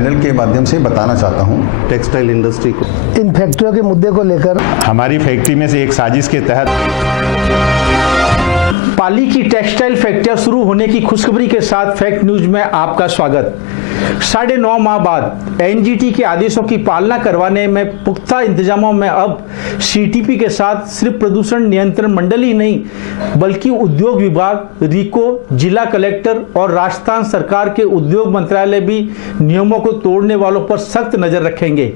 Channel के माध्यम से बताना चाहता हूं टेक्सटाइल इंडस्ट्री को। इन फैक्ट्रियों के मुद्दे को लेकर हमारी फैक्ट्री में से एक साजिश के तहत पाली की टेक्सटाइल फैक्ट्रियां शुरू होने की खुशखबरी के साथ फैक्ट न्यूज में आपका स्वागत। 9.5 माह बाद एनजीटी के आदेशों की पालना करवाने में पुख्ता इंतजामों में अब सीटीपी के साथ सिर्फ प्रदूषण नियंत्रण मंडल ही नहीं बल्कि उद्योग विभाग, रीको, जिला कलेक्टर और राजस्थान सरकार के उद्योग मंत्रालय भी नियमों को तोड़ने वालों पर सख्त नजर रखेंगे।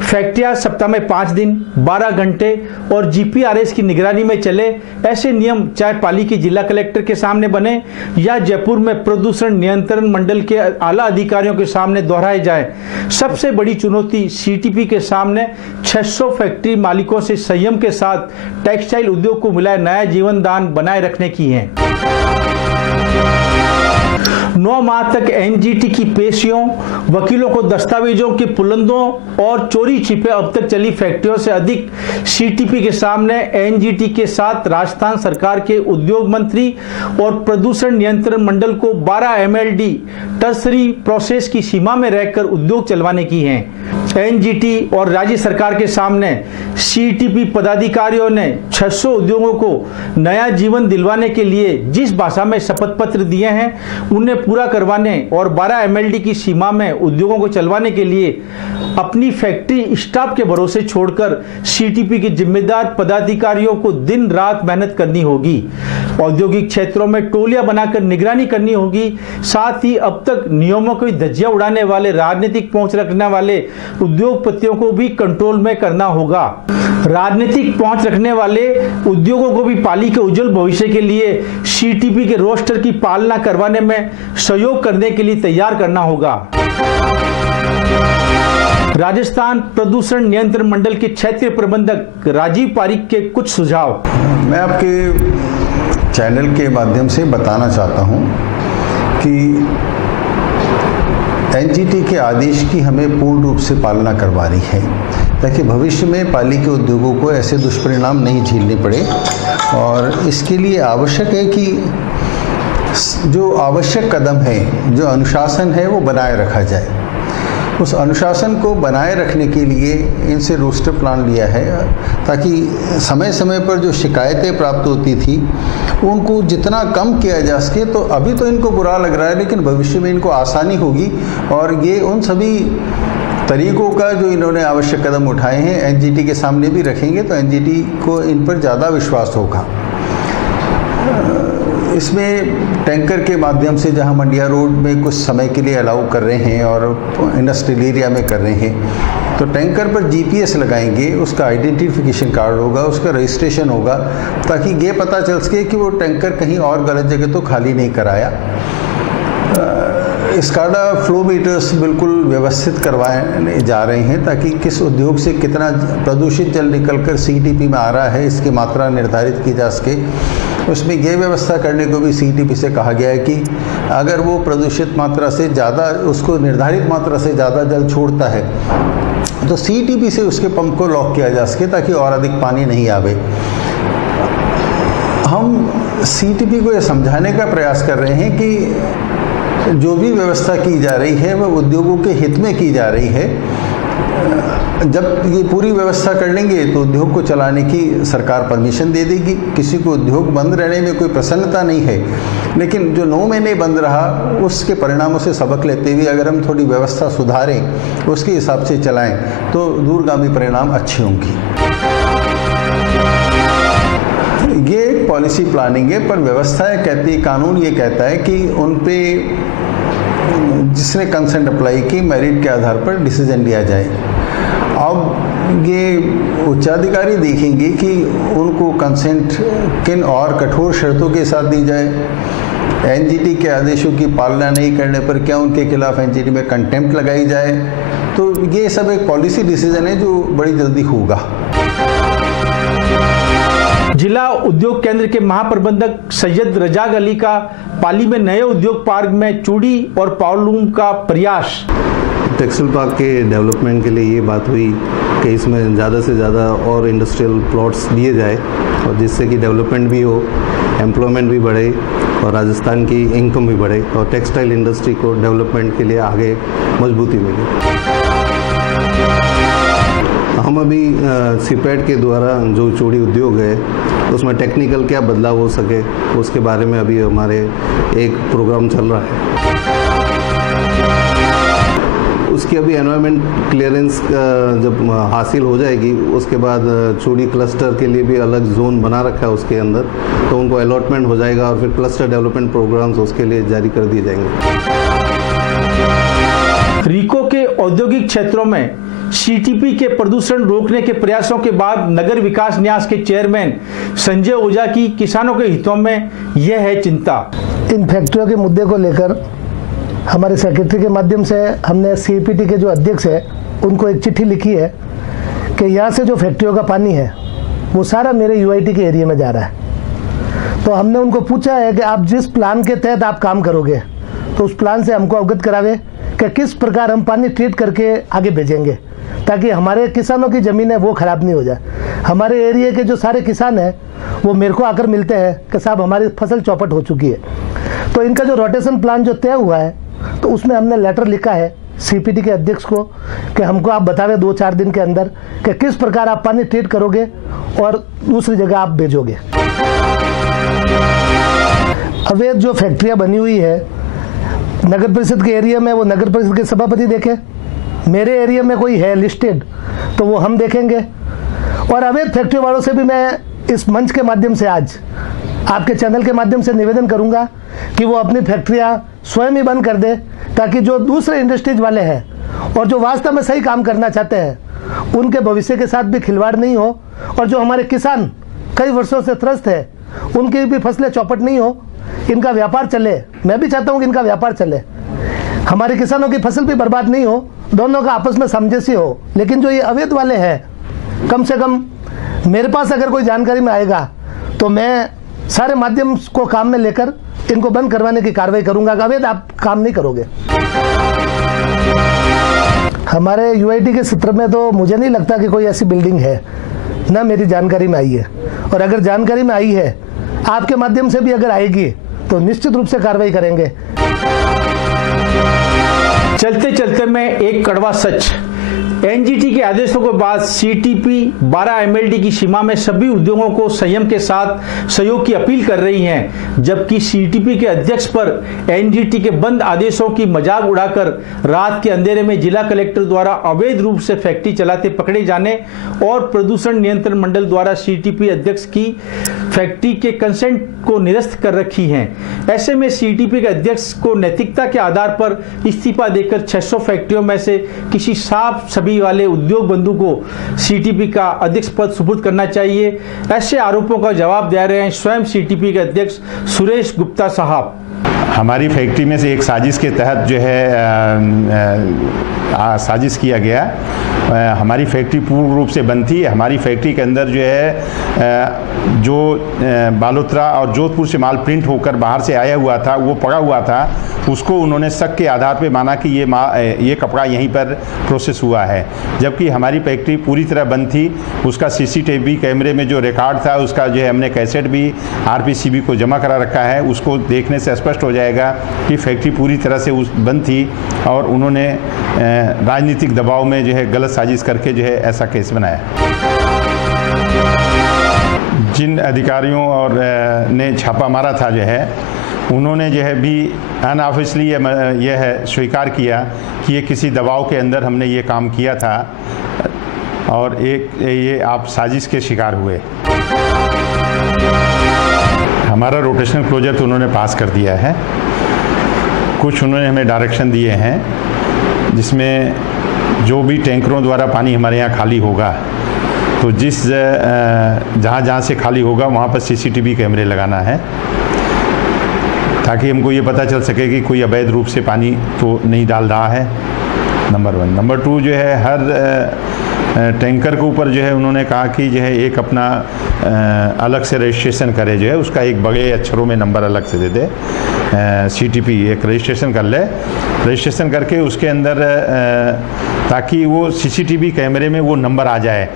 फैक्ट्रियां सप्ताह में 5 दिन, 12 घंटे और जीपीआरएस की निगरानी में चले, ऐसे नियम चाहे पाली के जिला कलेक्टर के सामने बने या जयपुर में प्रदूषण नियंत्रण मंडल के आला अधिकारियों के सामने दोहराए जाए। सबसे बड़ी चुनौती सीटीपी के सामने 600 फैक्ट्री मालिकों से संयम के साथ टेक्सटाइल उद्योग को मिला नया जीवन दान बनाए रखने की है। 9 माह तक एनजीटी की पेशियों, वकीलों को दस्तावेजों के पुलंदों और चोरी छिपे अब तक चली फैक्ट्रियों से अधिक सीटीपी के सामने एनजीटी के साथ राजस्थान सरकार के उद्योग मंत्री और प्रदूषण नियंत्रण मंडल को 12 एमएलडी टर्सरी प्रोसेस की सीमा में रहकर उद्योग चलवाने की है। एनजीटी और राज्य सरकार के सामने सीटीपी पदाधिकारियों ने 600 उद्योगों को नया जीवन दिलवाने के लिए जिस भाषा में शपथ पत्र दिए हैं उन्हें पूरा करवाने और 12 एमएलडी की सीमा में उद्योगों को चलवाने के लिए अपनी फैक्ट्री स्टाफ के भरोसे छोड़कर सीटीपी के जिम्मेदार पदाधिकारियों को दिन रात मेहनत करनी होगी। औद्योगिक क्षेत्रों में टोलियां बनाकर निगरानी करनी होगी। साथ ही अब तक नियमों की धज्जियां उड़ाने वाले, राजनीतिक पहुंच रखने वाले उद्योगपतियों को भी कंट्रोल में करना होगा। राजनीतिक पहुंच रखने वाले उद्योगों को भी पाली के उज्जवल भविष्य के लिए सीटीपी के रोस्टर की पालना करवाने में सहयोग करने के लिए तैयार करना होगा। राजस्थान प्रदूषण नियंत्रण मंडल के क्षेत्रीय प्रबंधक राजीव पारिक के कुछ सुझाव। मैं आपके चैनल के माध्यम से बताना चाहता हूं कि एनजीटी के आदेश की हमें पूर्ण रूप से पालना करवा रही है ताकि भविष्य में पाली के उद्योगों को ऐसे दुष्परिणाम नहीं झेलने पड़े। और इसके लिए आवश्यक है कि जो आवश्यक कदम है, जो अनुशासन है, वो बनाए रखा जाए। उस अनुशासन को बनाए रखने के लिए इनसे रोस्टर प्लान लिया है ताकि समय समय पर जो शिकायतें प्राप्त होती थी उनको जितना कम किया जा सके। तो अभी तो इनको बुरा लग रहा है लेकिन भविष्य में इनको आसानी होगी और ये उन सभी तरीकों का जो इन्होंने आवश्यक कदम उठाए हैं एनजीटी के सामने भी रखेंगे तो एनजीटी को इन पर ज़्यादा विश्वास होगा। इसमें टैंकर के माध्यम से जहां मंडिया रोड में कुछ समय के लिए अलाउ कर रहे हैं और इंडस्ट्रियल एरिया में कर रहे हैं तो टैंकर पर जीपीएस लगाएंगे, उसका आइडेंटिफिकेशन कार्ड होगा, उसका रजिस्ट्रेशन होगा ताकि ये पता चल सके कि वो टैंकर कहीं और गलत जगह तो खाली नहीं कराया। स्काडा फ्लो मीटर्स बिल्कुल व्यवस्थित करवाए जा रहे हैं ताकि किस उद्योग से कितना प्रदूषित जल निकलकर सीटीपी में आ रहा है इसकी मात्रा निर्धारित की जा सके। उसमें यह व्यवस्था करने को भी सीटीपी से कहा गया है कि अगर वो प्रदूषित मात्रा से ज़्यादा, उसको निर्धारित मात्रा से ज़्यादा जल छोड़ता है तो सीटीपी से उसके पंप को लॉक किया जा सके ताकि और अधिक पानी नहीं आवे। हम सीटीपी को यह समझाने का प्रयास कर रहे हैं कि जो भी व्यवस्था की जा रही है वह उद्योगों के हित में की जा रही है। जब ये पूरी व्यवस्था कर लेंगे तो उद्योग को चलाने की सरकार परमिशन दे देगी। किसी को उद्योग बंद रहने में कोई प्रसन्नता नहीं है लेकिन जो 9 महीने बंद रहा उसके परिणामों से सबक लेते हुए अगर हम थोड़ी व्यवस्था सुधारें, उसके हिसाब से चलाएं तो दूरगामी परिणाम अच्छे होंगे। ये एक पॉलिसी प्लानिंग है पर व्यवस्था कहती है, कानून ये कहता है कि उन पे जिसने कंसेंट अप्लाई की मेरिट के आधार पर डिसीजन लिया जाए। अब ये उच्चाधिकारी देखेंगे कि उनको कंसेंट किन और कठोर शर्तों के साथ दी जाए। एनजीटी के आदेशों की पालना नहीं करने पर क्या उनके खिलाफ एनजीटी में कंटेम्प्ट लगाई जाए। तो ये सब एक पॉलिसी डिसीजन है जो बड़ी जल्दी होगा। जिला उद्योग केंद्र के महाप्रबंधक सैयद रजाक अली का पाली में नए उद्योग पार्क में चूड़ी और पावरलूम का प्रयास। टेक्सटाइल पार्क के डेवलपमेंट के लिए ये बात हुई कि इसमें ज़्यादा से ज़्यादा और इंडस्ट्रियल प्लॉट्स दिए जाए और जिससे कि डेवलपमेंट भी हो, एम्प्लॉयमेंट भी बढ़े और राजस्थान की इनकम भी बढ़े और टेक्सटाइल इंडस्ट्री को डेवलपमेंट के लिए आगे मजबूती मिले। हम अभी सीपैट के द्वारा जो चूड़ी उद्योग है उसमें टेक्निकल क्या बदलाव हो सके उसके बारे में अभी हमारे एक प्रोग्राम चल रहा है। उसकी अभी एनवायरनमेंट क्लियरेंस जब हासिल हो जाएगी उसके बाद चूड़ी क्लस्टर के लिए भी अलग जोन बना रखा है उसके अंदर, तो उनको अलॉटमेंट हो जाएगा और फिर क्लस्टर डेवलपमेंट प्रोग्राम्स उसके लिए जारी कर दिए जाएंगे। रीको के औद्योगिक क्षेत्रों में सीटीपी के प्रदूषण रोकने के प्रयासों के बाद नगर विकास न्यास के चेयरमैन संजय ओझा की किसानों के हितों में यह है चिंता। इन फैक्ट्रियों के मुद्दे को लेकर हमारे सेक्रेटरी के माध्यम से हमने सीपीटी के जो अध्यक्ष है उनको एक चिट्ठी लिखी है कि यहाँ से जो फैक्ट्रियों का पानी है वो सारा मेरे यूआईटी के एरिया में जा रहा है। तो हमने उनको पूछा है कि आप जिस प्लान के तहत आप काम करोगे तो उस प्लान से हमको अवगत करावे कि किस प्रकार हम पानी ट्रीट करके आगे भेजेंगे ताकि हमारे किसानों की ज़मीन है वो ख़राब नहीं हो जाए। हमारे एरिया के जो सारे किसान हैं वो मेरे को आकर मिलते हैं कि साहब हमारी फसल चौपट हो चुकी है। तो इनका जो रोटेशन प्लान जो तय हुआ है तो उसमें हमने लेटर लिखा है सीपीटी के अध्यक्ष को कि हमको आप बतावे 2-4 दिन के अंदर कि किस प्रकार आप पानी ट्रीट करोगे और दूसरी जगह आप भेजोगे। अवैध जो फैक्ट्रियां बनी हुई है नगर परिषद के एरिया में वो नगर परिषद के सभापति देखे, मेरे एरिया में कोई है लिस्टेड तो वो हम देखेंगे। और अवैध फैक्ट्री वालों से भी मैं इस मंच के माध्यम से आज आपके चैनल के माध्यम से निवेदन करूंगा कि वो अपनी फैक्ट्रियां स्वयं ही बंद कर दे ताकि जो दूसरे इंडस्ट्रीज वाले हैं और जो वास्तव में सही काम करना चाहते हैं उनके भविष्य के साथ भी खिलवाड़ नहीं हो और जो हमारे किसान कई वर्षों से त्रस्त है उनकी भी फसलें चौपट नहीं हो, इनका व्यापार चले। मैं भी चाहता हूं कि इनका व्यापार चले, हमारे किसानों की फसल भी बर्बाद नहीं हो, दोनों का आपस में समझौता हो। लेकिन जो ये अवैध वाले हैं कम से कम मेरे पास अगर कोई जानकारी में आएगा तो मैं सारे माध्यम को काम में लेकर इनको बंद करवाने की कार्रवाई करूंगा। अवैध आप काम नहीं करोगे। हमारे यूआईटी के क्षेत्र में तो मुझे नहीं लगता कि कोई ऐसी बिल्डिंग है, ना मेरी जानकारी में आई है। और अगर जानकारी में आई है आपके माध्यम से भी अगर आएगी तो निश्चित रूप से कार्रवाई करेंगे। चलते चलते में एक कड़वा सच, एनजीटी के आदेशों के बाद सीटीपी 12 एमएलडी की सीमा में सभी उद्योगों को संयम के साथ सहयोग की अपील कर रही हैं, जबकि सीटीपी के अध्यक्ष पर एनजीटी के बंद आदेशों की मजाक उड़ाकर रात के अंधेरे में जिला कलेक्टर द्वारा अवैध रूप से फैक्ट्री चलाते पकड़े जाने और प्रदूषण नियंत्रण मंडल द्वारा सीटीपी अध्यक्ष की फैक्ट्री के कंसेंट को निरस्त कर रखी है। ऐसे में सीटीपी के अध्यक्ष को नैतिकता के आधार पर इस्तीफा देकर 600 फैक्ट्रियों में से किसी साफ सभी वाले उद्योग बंधु को सीटीपी का अध्यक्ष पद सुपुर्द करना चाहिए। ऐसे आरोपों का जवाब दे रहे हैं स्वयं सीटीपी के अध्यक्ष सुरेश गुप्ता साहब। हमारी फैक्ट्री में से एक साजिश के तहत जो है साजिश किया गया। हमारी फैक्ट्री पूर्ण रूप से बंद थी। हमारी फैक्ट्री के अंदर जो है जो बालोतरा और जोधपुर से माल प्रिंट होकर बाहर से आया हुआ था वो पड़ा हुआ था, उसको उन्होंने शक के आधार पे माना कि ये कपड़ा यहीं पर प्रोसेस हुआ है, जबकि हमारी फैक्ट्री पूरी तरह बंद थी। उसका सीसीटीवी कैमरे में जो रिकॉर्ड था उसका जो है हमने कैसेट भी आरपीसीबी को जमा करा रखा है। उसको देखने से स्पष्ट हो जाएगा कि फैक्ट्री पूरी तरह से बंद थी और उन्होंने राजनीतिक दबाव में जो है गलत साजिश करके जो है ऐसा केस बनाया। जिन अधिकारियों और ने छापा मारा था जो है उन्होंने जो है भी अनऑफिशियली यह है स्वीकार किया कि ये किसी दबाव के अंदर हमने ये काम किया था और ये आप साजिश के शिकार हुए। हमारा रोटेशनल क्लोजर तो उन्होंने पास कर दिया है। कुछ उन्होंने हमें डायरेक्शन दिए हैं जिसमें जो भी टैंकरों द्वारा पानी हमारे यहाँ खाली होगा तो जहाँ से खाली होगा वहाँ पर सीसीटीवी कैमरे लगाना है ताकि हमको ये पता चल सके कि कोई अवैध रूप से पानी तो नहीं डाल रहा है, नंबर 1। नंबर 2 जो है हर टैंकर के ऊपर जो है उन्होंने कहा कि जो है एक अपना अलग से रजिस्ट्रेशन करे, जो है उसका एक बड़े अक्षरों में नंबर अलग से दे दे, CTP एक रजिस्ट्रेशन कर ले, रजिस्ट्रेशन करके उसके अंदर ताकि वो CCTV कैमरे में वो नंबर आ जाए।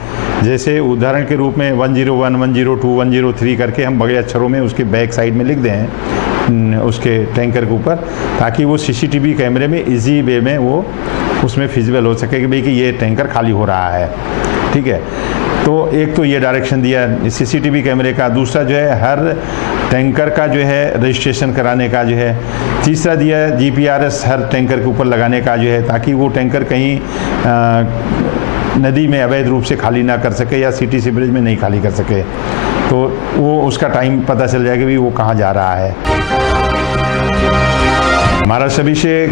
जैसे उदाहरण के रूप में 101, 102, 103 करके हम बड़े अक्षरों में उसके बैक साइड में लिख दें उसके टैंकर के ऊपर, ताकि वो CCTV कैमरे में इजी वे में वो उसमें फिजिबल हो सके कि भाई कि ये टैंकर खाली हो रहा है। ठीक है, तो एक तो ये डायरेक्शन दिया CCTV कैमरे का, दूसरा जो है हर टैंकर का जो है रजिस्ट्रेशन कराने का जो है, तीसरा दिया GPRS हर टैंकर के ऊपर लगाने का जो है, ताकि वो टैंकर कहीं नदी में अवैध रूप से खाली ना कर सके या सिटी सीवरेज में नहीं खाली कर सके, तो वो उसका टाइम पता चल जाएगा भी वो कहाँ जा रहा है। हमारा सभी से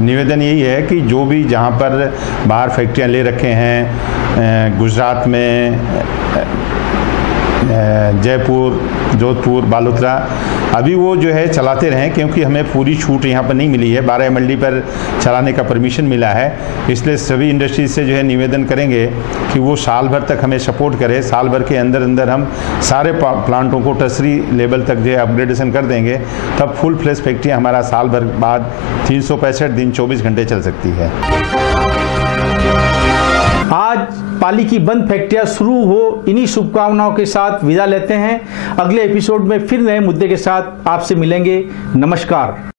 निवेदन यही है कि जो भी जहाँ पर बाहर फैक्ट्रियाँ ले रखे हैं, गुजरात में, जयपुर, जोधपुर, बालोतरा, अभी वो जो है चलाते रहें, क्योंकि हमें पूरी छूट यहाँ पर नहीं मिली है, 12 MLD पर चलाने का परमिशन मिला है। इसलिए सभी इंडस्ट्रीज से जो है निवेदन करेंगे कि वो साल भर तक हमें सपोर्ट करें, साल भर के अंदर अंदर हम सारे प्लांटों को टर्सरी लेवल तक जो है अपग्रेडेशन कर देंगे, तब फुल फ्लेश फैक्ट्री हमारा साल भर बाद 365 दिन 24 घंटे चल सकती है। आज पाली की बंद फैक्ट्रियां शुरू हो, इन्हीं शुभकामनाओं के साथ विदा लेते हैं। अगले एपिसोड में फिर नए मुद्दे के साथ आपसे मिलेंगे। नमस्कार।